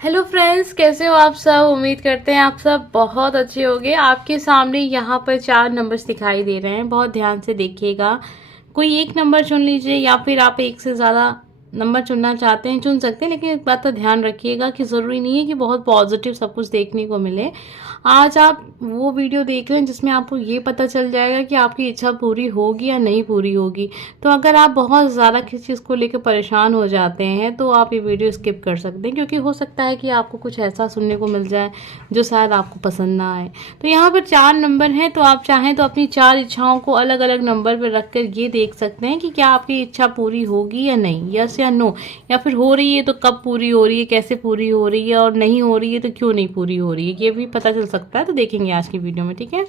Hello friends, कैसे हो आप सब। उम्मीद करते हैं आप सब बहुत अच्छे होंगे। आपके सामने यहाँ पर 4 नंबर्स दिखाई दे रहे हैं, बहुत ध्यान से देखिएगा। कोई एक नंबर चुन लीजिए या फिर आप एक से ज़्यादा नंबर चुनना चाहते हैं चुन सकते हैं, लेकिन एक बात का ध्यान रखिएगा कि ज़रूरी नहीं है कि बहुत पॉजिटिव सब कुछ देखने को मिले। आज आप वो वीडियो देख रहे हैं जिसमें आपको ये पता चल जाएगा कि आपकी इच्छा पूरी होगी या नहीं पूरी होगी। तो अगर आप बहुत ज़्यादा किसी चीज़ को लेकर परेशान हो जाते हैं तो आप ये वीडियो स्किप कर सकते हैं, क्योंकि हो सकता है कि आपको कुछ ऐसा सुनने को मिल जाए जो शायद आपको पसंद ना आए। तो यहाँ पर 4 नंबर हैं, तो आप चाहें तो अपनी 4 इच्छाओं को अलग अलग नंबर पर रख कर ये देख सकते हैं कि क्या आपकी इच्छा पूरी होगी या नहीं, यस या नो। या फिर हो रही है तो कब पूरी हो रही है, कैसे पूरी हो रही है, और नहीं हो रही है तो क्यों नहीं पूरी हो रही है, ये भी पता चल सकता है। तो देखेंगे आज की वीडियो में, ठीक है।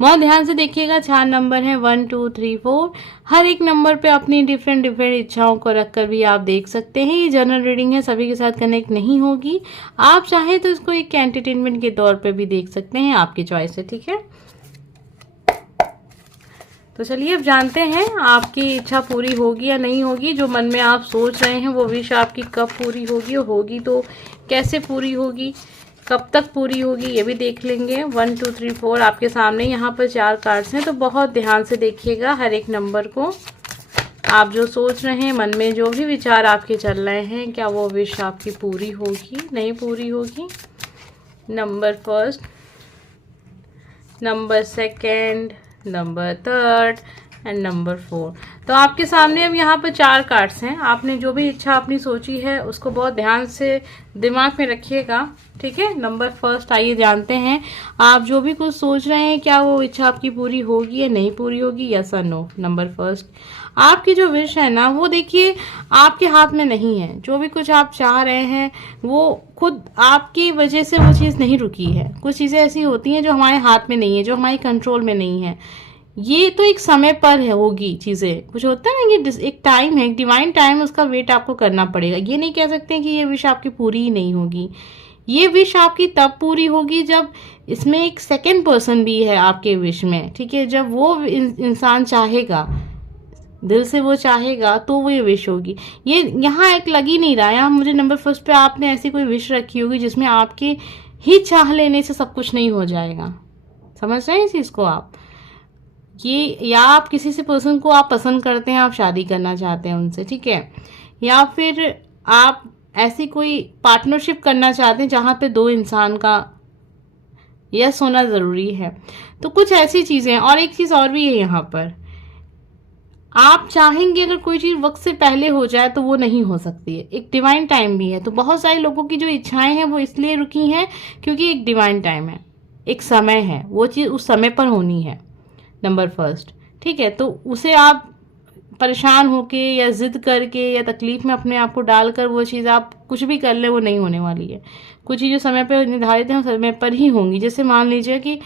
बहुत ध्यान से देखिएगा। 4 नंबर हैं, 1 2 3 4। हर एक नंबर पे अपनी डिफरेंट इच्छाओं को रखकर भी आप देख सकते हैं। ये जनरल रीडिंग है, सभी के साथ कनेक्ट नहीं होगी। आप चाहें तो इसको एक एंटरटेनमेंट के तौर पे भी देख सकते हैं, आपकी चॉइस है, ठीक है। तो चलिए अब जानते हैं आपकी इच्छा पूरी होगी या नहीं होगी। जो मन में आप सोच रहे हैं वो विश आपकी कब पूरी होगी, और होगी तो कैसे पूरी होगी, कब तक पूरी होगी, ये भी देख लेंगे। 1 2 3 4 आपके सामने यहाँ पर 4 कार्ड्स हैं, तो बहुत ध्यान से देखिएगा हर एक नंबर को। आप जो सोच रहे हैं, मन में जो भी विचार आपके चल रहे हैं, क्या वो विश आपकी पूरी होगी, नहीं पूरी होगी। Number first, number second, number third and number 4। तो आपके सामने अब यहाँ पर 4 कार्ड्स हैं। आपने जो भी इच्छा अपनी सोची है उसको बहुत ध्यान से दिमाग में रखिएगा, ठीक है। नंबर फर्स्ट, आइए जानते हैं आप जो भी कुछ सोच रहे हैं क्या वो इच्छा आपकी पूरी होगी या नहीं पूरी होगी, यस और नो। नंबर फर्स्ट, आपकी जो विश है ना वो देखिए आपके हाथ में नहीं है। जो भी कुछ आप चाह रहे हैं वो खुद आपकी वजह से वो चीज़ नहीं रुकी है। कुछ चीज़ें ऐसी होती हैं जो हमारे हाथ में नहीं है, जो हमारे कंट्रोल में नहीं है। ये तो एक समय पर है होगी चीज़ें, कुछ होता है ना, ये एक टाइम है, एक डिवाइन टाइम, उसका वेट आपको करना पड़ेगा। ये नहीं कह सकते कि ये विश आपकी पूरी ही नहीं होगी। ये विश आपकी तब पूरी होगी जब इसमें एक सेकंड पर्सन भी है आपके विश में, ठीक है। जब वो इंसान चाहेगा, दिल से वो चाहेगा, तो वो ये विश होगी। ये यहाँ एक लग ही नहीं रहा है। यहाँ मुझे नंबर फर्स्ट पे आपने ऐसी कोई विश रखी होगी जिसमें आपके ही चाह लेने से सब कुछ नहीं हो जाएगा। समझ रहे हैं इस चीज़ को आप। ये या आप किसी से पर्सन को आप पसंद करते हैं, आप शादी करना चाहते हैं उनसे, ठीक है। या फिर आप ऐसी कोई पार्टनरशिप करना चाहते हैं जहाँ पे 2 इंसान का यस होना ज़रूरी है। तो कुछ ऐसी चीज़ें हैं। और एक चीज़ और भी है यहाँ पर, आप चाहेंगे अगर कोई चीज़ वक्त से पहले हो जाए तो वो नहीं हो सकती है। एक डिवाइन टाइम भी है। तो बहुत सारे लोगों की जो इच्छाएं हैं वो इसलिए रुकी हैं क्योंकि एक डिवाइन टाइम है, एक समय है, वो चीज़ उस समय पर होनी है। नंबर फर्स्ट, ठीक है। तो उसे आप परेशान होके या जिद करके या तकलीफ में अपने आप को डालकर वो चीज़ आप कुछ भी कर ले, वो नहीं होने वाली है। कुछ चीज़ें समय पर निर्धारित हैं, समय पर ही होंगी। जैसे मान लीजिए कि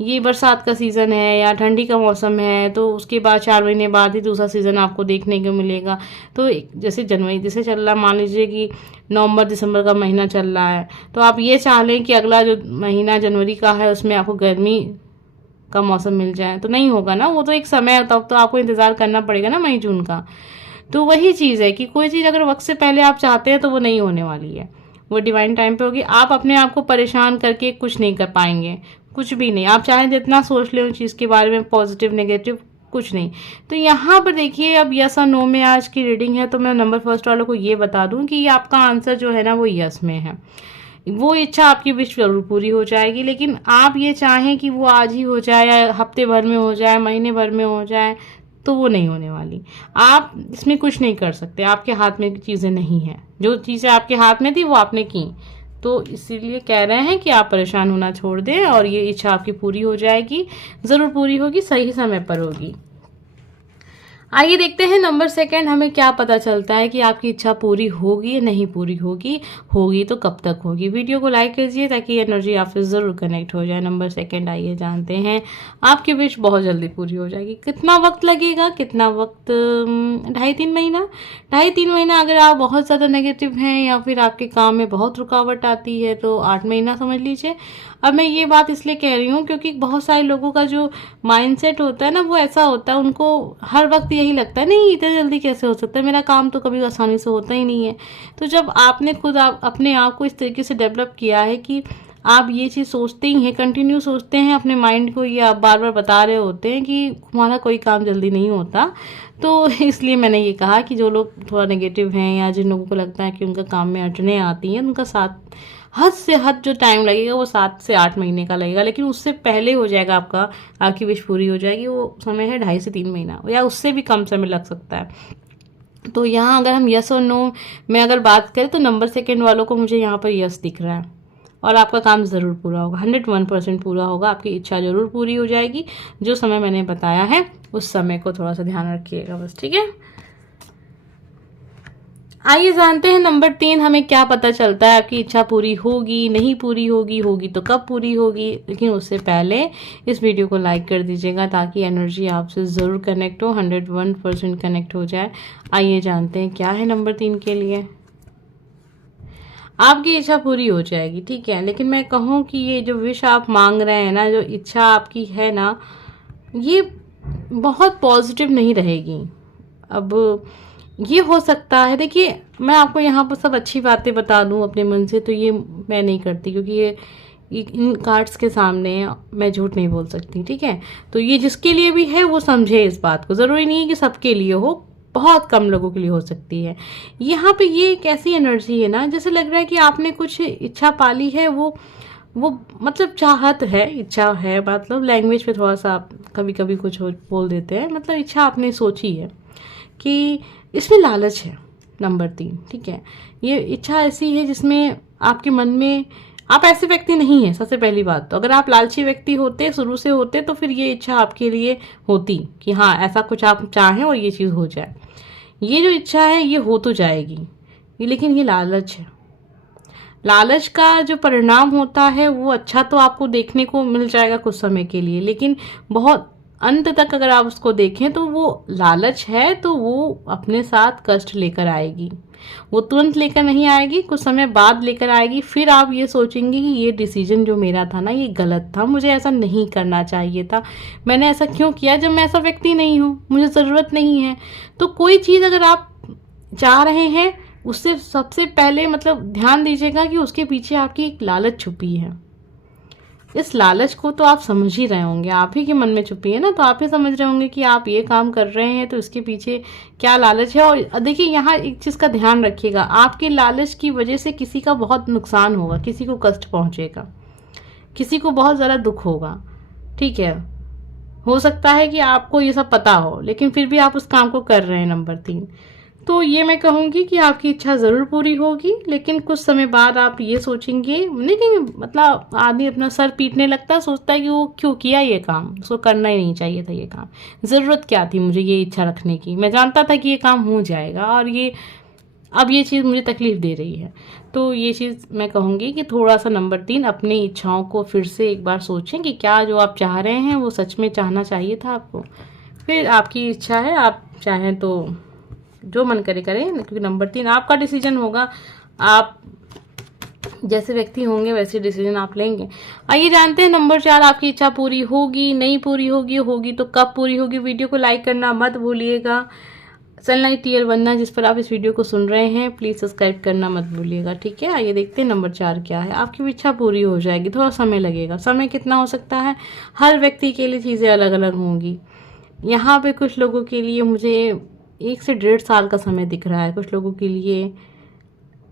ये बरसात का सीज़न है या ठंडी का मौसम है, तो उसके बाद 4 महीने बाद ही दूसरा सीज़न आपको देखने को मिलेगा। तो जैसे जनवरी जैसे चल रहा, मान लीजिए कि नवंबर दिसंबर का महीना चल रहा है, तो आप ये चाह लें कि अगला जो महीना जनवरी का है उसमें आपको गर्मी का मौसम मिल जाए, तो नहीं होगा ना। वो तो एक समय है, तब तो आपको इंतज़ार करना पड़ेगा ना, मई जून का। तो वही चीज़ है कि कोई चीज़ अगर वक्त से पहले आप चाहते हैं तो वो नहीं होने वाली है, वो डिवाइन टाइम पे होगी। आप अपने आप को परेशान करके कुछ नहीं कर पाएंगे, कुछ भी नहीं। आप चाहें जितना सोच लें उस चीज़ के बारे में, पॉजिटिव नेगेटिव कुछ नहीं। तो यहाँ पर देखिए अब यस और नो में आज की रीडिंग है। तो मैं नंबर फर्स्ट वालों को ये बता दूँ कि ये आपका आंसर जो है ना वो यस में है। वो इच्छा आपकी विश जरूर पूरी हो जाएगी, लेकिन आप ये चाहें कि वो आज ही हो जाए या हफ्ते भर में हो जाए, महीने भर में हो जाए, तो वो नहीं होने वाली। आप इसमें कुछ नहीं कर सकते, आपके हाथ में चीज़ें नहीं हैं। जो चीज़ें आपके हाथ में थी वो आपने की, तो इसीलिए कह रहे हैं कि आप परेशान होना छोड़ दें और ये इच्छा आपकी पूरी हो जाएगी, ज़रूर पूरी होगी, सही समय पर होगी। आइए देखते हैं नंबर सेकंड, हमें क्या पता चलता है कि आपकी इच्छा पूरी होगी या नहीं पूरी होगी, होगी तो कब तक होगी। वीडियो को लाइक कीजिए ताकि एनर्जी आपसे ज़रूर कनेक्ट हो जाए। नंबर सेकंड, आइए जानते हैं आपकी विश बहुत जल्दी पूरी हो जाएगी। कितना वक्त लगेगा, कितना वक्त, 2.5-3 महीना। 2.5-3 महीना। अगर आप बहुत ज़्यादा नेगेटिव हैं या फिर आपके काम में बहुत रुकावट आती है तो 8 महीना समझ लीजिए। अब मैं ये बात इसलिए कह रही हूँ क्योंकि बहुत सारे लोगों का जो माइंडसेट होता है ना वो ऐसा होता है, उनको हर वक्त यही लगता है नहीं इतना जल्दी कैसे हो सकता है, मेरा काम तो कभी आसानी से होता ही नहीं है। तो जब आपने खुद अपने आप को इस तरीके से डेवलप किया है कि आप ये चीज़ सोचते ही हैं, कंटिन्यू सोचते हैं अपने माइंड को, ये आप बार बार बता रहे होते हैं कि हमारा कोई काम जल्दी नहीं होता, तो इसलिए मैंने ये कहा कि जो लोग थोड़ा नेगेटिव हैं या जिन लोगों को लगता है कि उनका काम में अड़चनें आती हैं, उनका हद से हद जो टाइम लगेगा वो 7 से 8 महीने का लगेगा, लेकिन उससे पहले हो जाएगा, आपकी विश पूरी हो जाएगी। वो समय है 2.5 से 3 महीना या उससे भी कम समय लग सकता है। तो यहाँ अगर हम यस और नो में अगर बात करें तो नंबर 2 वालों को मुझे यहाँ पर यस दिख रहा है और आपका काम ज़रूर पूरा होगा, 101% पूरा होगा, आपकी इच्छा ज़रूर पूरी हो जाएगी। जो समय मैंने बताया है उस समय को थोड़ा सा ध्यान रखिएगा बस, ठीक है। आइए जानते हैं नंबर 3 हमें क्या पता चलता है, आपकी इच्छा पूरी होगी, नहीं पूरी होगी, होगी तो कब पूरी होगी। लेकिन उससे पहले इस वीडियो को लाइक कर दीजिएगा ताकि एनर्जी आपसे ज़रूर कनेक्ट हो, 101% कनेक्ट हो जाए। आइए जानते हैं क्या है नंबर 3 के लिए। आपकी इच्छा पूरी हो जाएगी, ठीक है, लेकिन मैं कहूँ कि ये जो विश आप मांग रहे हैं ना, जो इच्छा आपकी है ना, ये बहुत पॉजिटिव नहीं रहेगी। अब ये हो सकता है, देखिए मैं आपको यहाँ पर सब अच्छी बातें बता दूँ अपने मन से, तो ये मैं नहीं करती, क्योंकि ये इन कार्ड्स के सामने मैं झूठ नहीं बोल सकती, ठीक है। तो ये जिसके लिए भी है वो समझे इस बात को, ज़रूरी नहीं है कि सबके लिए हो, बहुत कम लोगों के लिए हो सकती है। यहाँ पे ये एक ऐसी एनर्जी है ना, जैसे लग रहा है कि आपने कुछ इच्छा पाली है, वो मतलब चाहत है, इच्छा है, मतलब लैंग्वेज पे थोड़ा सा आप कभी कभी कुछ बोल देते हैं, मतलब इच्छा आपने सोची है कि इसमें लालच है नंबर 3, ठीक है। ये इच्छा ऐसी है जिसमें आपके मन में, आप ऐसे व्यक्ति नहीं हैं सबसे पहली बात तो। अगर आप लालची व्यक्ति होते, शुरू से होते, तो फिर ये इच्छा आपके लिए होती कि हाँ ऐसा कुछ आप चाहें और ये चीज़ हो जाए। ये जो इच्छा है ये हो तो जाएगी, लेकिन ये लालच है। लालच का जो परिणाम होता है वो अच्छा तो आपको देखने को मिल जाएगा कुछ समय के लिए, लेकिन बहुत अंत तक अगर आप उसको देखें तो वो लालच है, तो वो अपने साथ कष्ट लेकर आएगी। वो तुरंत लेकर नहीं आएगी, कुछ समय बाद लेकर आएगी। फिर आप ये सोचेंगे कि ये डिसीजन जो मेरा था ना ये गलत था, मुझे ऐसा नहीं करना चाहिए था, मैंने ऐसा क्यों किया जब मैं ऐसा व्यक्ति नहीं हूँ, मुझे ज़रूरत नहीं है। तो कोई चीज़ अगर आप चाह रहे हैं उससे सबसे पहले मतलब ध्यान दीजिएगा कि उसके पीछे आपकी एक लालच छुपी है। इस लालच को तो आप समझ ही रहे होंगे, आप ही के मन में छुपी है ना, तो आप ही समझ रहे होंगे कि आप ये काम कर रहे हैं तो इसके पीछे क्या लालच है। और देखिए यहाँ एक चीज़ का ध्यान रखिएगा, आपके लालच की वजह से किसी का बहुत नुकसान होगा, किसी को कष्ट पहुँचेगा, किसी को बहुत ज़्यादा दुख होगा, ठीक है। हो सकता है कि आपको ये सब पता हो लेकिन फिर भी आप उस काम को कर रहे हैं नंबर 3। तो ये मैं कहूँगी कि आपकी इच्छा ज़रूर पूरी होगी, लेकिन कुछ समय बाद आप ये सोचेंगे, नहीं मतलब आदमी अपना सर पीटने लगता है, सोचता है कि वो क्यों किया ये काम, उसको करना ही नहीं चाहिए था ये काम, ज़रूरत क्या थी मुझे ये इच्छा रखने की, मैं जानता था कि ये काम हो जाएगा और अब ये चीज़ मुझे तकलीफ़ दे रही है। तो ये चीज़ मैं कहूँगी कि थोड़ा सा नंबर 3 अपनी इच्छाओं को फिर से एक बार सोचें कि क्या जो आप चाह रहे हैं वो सच में चाहना चाहिए था आपको। फिर आपकी इच्छा है, आप चाहें तो जो मन करे करें, क्योंकि नंबर 3 आपका डिसीजन होगा, आप जैसे व्यक्ति होंगे वैसे डिसीजन आप लेंगे। आइए जानते हैं नंबर 4 आपकी इच्छा पूरी होगी, नहीं पूरी होगी, होगी तो कब पूरी होगी। वीडियो को लाइक करना मत भूलिएगा। सनलाइट टीयर बनना जिस पर आप इस वीडियो को सुन रहे हैं प्लीज़ सब्सक्राइब करना मत भूलिएगा, ठीक है। आइए देखते हैं नंबर 4 क्या है। आपकी इच्छा पूरी हो जाएगी, थोड़ा समय लगेगा। समय कितना हो सकता है, हर व्यक्ति के लिए चीज़ें अलग अलग होंगी। यहाँ पे कुछ लोगों के लिए मुझे 1 से 1.5 साल का समय दिख रहा है, कुछ लोगों के लिए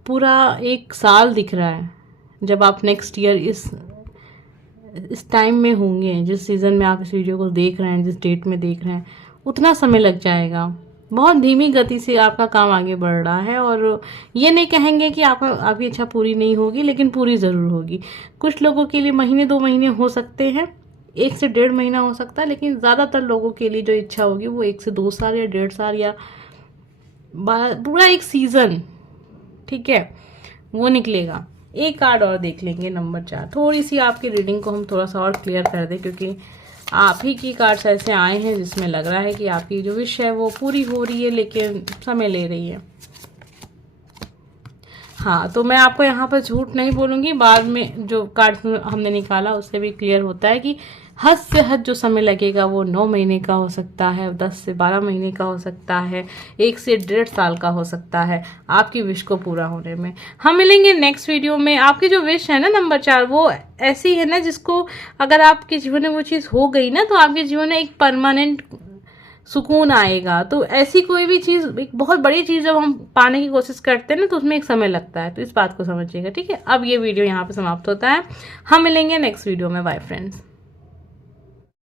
पूरा 1 साल दिख रहा है। जब आप नेक्स्ट ईयर इस टाइम में होंगे, जिस सीज़न में आप इस वीडियो को देख रहे हैं, जिस डेट में देख रहे हैं, उतना समय लग जाएगा। बहुत धीमी गति से आपका काम आगे बढ़ रहा है और ये नहीं कहेंगे कि आपकी इच्छा पूरी नहीं होगी, लेकिन पूरी ज़रूर होगी। कुछ लोगों के लिए महीने 2 महीने हो सकते हैं, 1 से 1.5 महीना हो सकता है, लेकिन ज़्यादातर लोगों के लिए जो इच्छा होगी वो 1 से 2 साल या 1.5 साल या पूरा 1 सीज़न, ठीक है, वो निकलेगा। एक कार्ड और देख लेंगे नंबर 4। थोड़ी सी आपकी रीडिंग को हम थोड़ा सा और क्लियर कर दें, क्योंकि आप ही की कार्ड्स ऐसे आए हैं जिसमें लग रहा है कि आपकी जो विश है वो पूरी हो रही है लेकिन समय ले रही है। हाँ, तो मैं आपको यहाँ पर झूठ नहीं बोलूँगी, बाद में जो कार्ड हमने निकाला उससे भी क्लियर होता है कि हद से हद जो समय लगेगा वो 9 महीने का हो सकता है, 10 से 12 महीने का हो सकता है, 1 से 1.5 साल का हो सकता है आपकी विश को पूरा होने में। हम मिलेंगे नेक्स्ट वीडियो में। आपकी जो विश है ना नंबर 4, वो ऐसी है ना जिसको अगर आपके जीवन में वो चीज़ हो गई ना तो आपके जीवन में एक परमानेंट सुकून आएगा। तो ऐसी कोई भी चीज़, एक बहुत बड़ी चीज़ जब हम पाने की कोशिश करते हैं ना तो उसमें एक समय लगता है, तो इस बात को समझिएगा, ठीक है। अब ये वीडियो यहाँ पे समाप्त होता है, हम मिलेंगे नेक्स्ट वीडियो में। Bye friends.